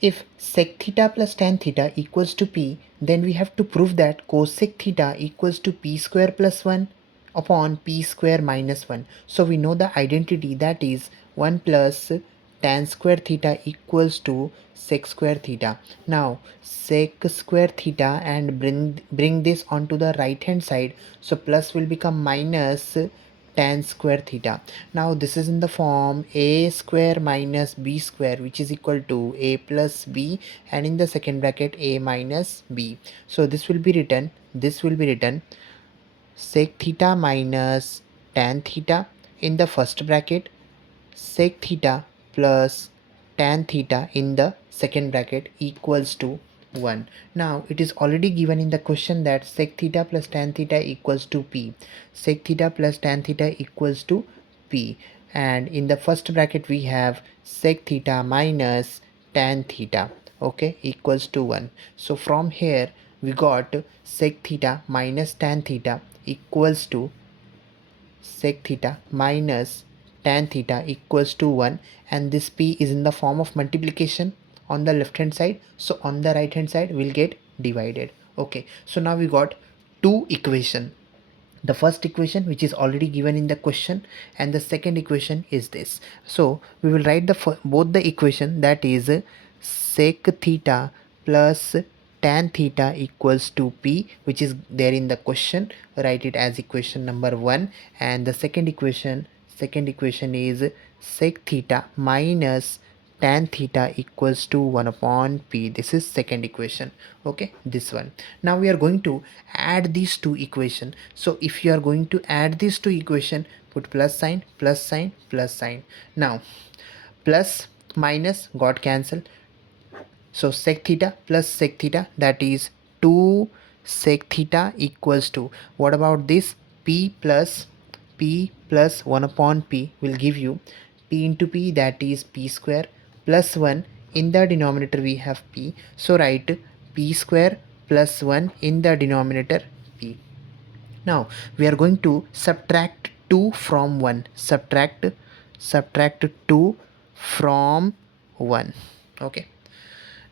If sec theta plus tan theta equals to p, then we have to prove that cosec theta equals to p square plus 1 upon p square minus 1. So we know the identity, that is 1 plus tan square theta equals to sec square theta. Now sec square theta and bring this onto the right hand side, so plus will become minus tan square theta. Now this is in the form a square minus b square, which is equal to a plus b, and in the second bracket a minus b. So this will be written sec theta minus tan theta in the first bracket, sec theta plus tan theta in the second bracket equals to 1. Now it is already given in the question that sec theta plus tan theta equals to p. Sec theta plus tan theta equals to p, and in the first bracket we have sec theta minus tan theta, okay, equals to 1. So from here we got sec theta minus tan theta equals to sec theta minus tan theta equals to 1, and this p is in the form of multiplication on the left hand side, so on the right hand side will get divided. Okay, so now we got two equation, the first equation which is already given in the question, and the second equation is this. So we will write the both the equation, that is sec theta plus tan theta equals to p, which is there in the question. Write it as equation number 1, and the second equation is sec theta minus tan theta equals to 1 upon p. This is second equation. Okay, this one. Now we are going to add these two equation. So if you are going to add these two equation, put plus sign, plus sign, plus sign. Now plus minus got cancelled, so sec theta plus sec theta, that is 2 sec theta equals to, what about this, p plus 1 upon p will give you p into p, that is p square plus 1. In the denominator we have p, so write p square plus 1 in the denominator p. Now we are going to subtract 2 from 1, subtract 2 from 1. Okay,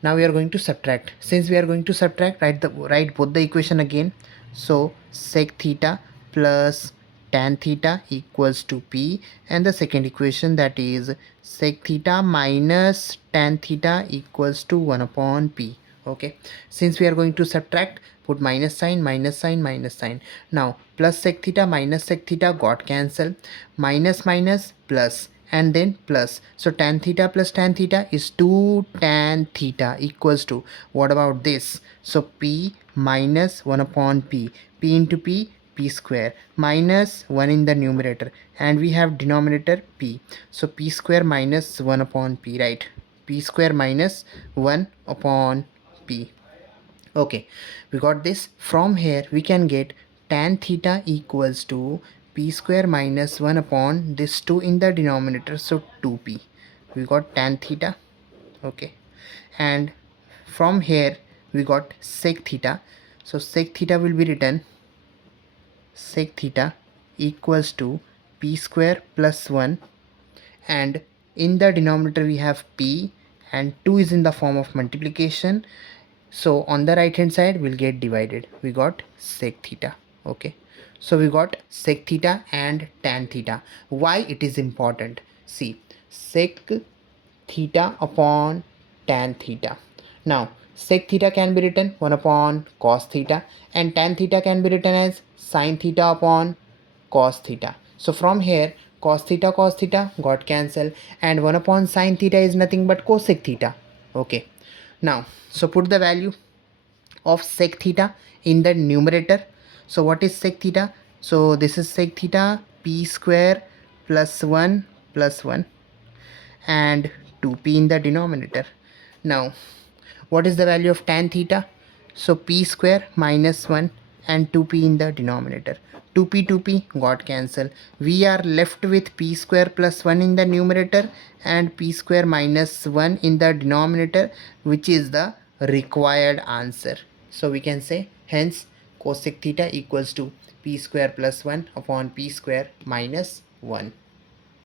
now we are going to subtract. Since we are going to subtract, write both the equation again. So sec theta plus tan theta equals to p, and the second equation, that is sec theta minus tan theta equals to 1 upon p. Okay, since we are going to subtract, put minus sign, minus sign, minus sign. Now plus sec theta minus sec theta got cancelled, minus minus plus, and then plus. So tan theta plus tan theta is 2 tan theta equals to, what about this, so p minus 1 upon p, p into p, p square, minus 1 in the numerator, and we have denominator p, so p square minus 1 upon p, right, p square minus 1 upon p. Okay, we got this. From here we can get tan theta equals to p square minus 1 upon this 2 in the denominator, so 2p. We got tan theta. Okay, and from here we got sec theta, so sec theta will be written sec theta equals to p square plus 1, and in the denominator we have p, and 2 is in the form of multiplication, so on the right hand side will get divided. We got sec theta. Okay, so we got sec theta and tan theta. Why it is important? See, sec theta upon tan theta. Now sec theta can be written 1 upon cos theta, and tan theta can be written as sin theta upon cos theta. So from here cos theta got cancelled, and 1 upon sin theta is nothing but cosec theta. Okay, now so put the value of sec theta in the numerator. So what is sec theta? So this is sec theta, p square plus 1 plus 1, and 2p in the denominator. Now what is the value of tan theta? So p square minus 1 and 2p in the denominator. 2p got cancelled. We are left with p square plus 1 in the numerator and p square minus 1 in the denominator, which is the required answer. So we can say hence cosec theta equals to p square plus 1 upon p square minus 1.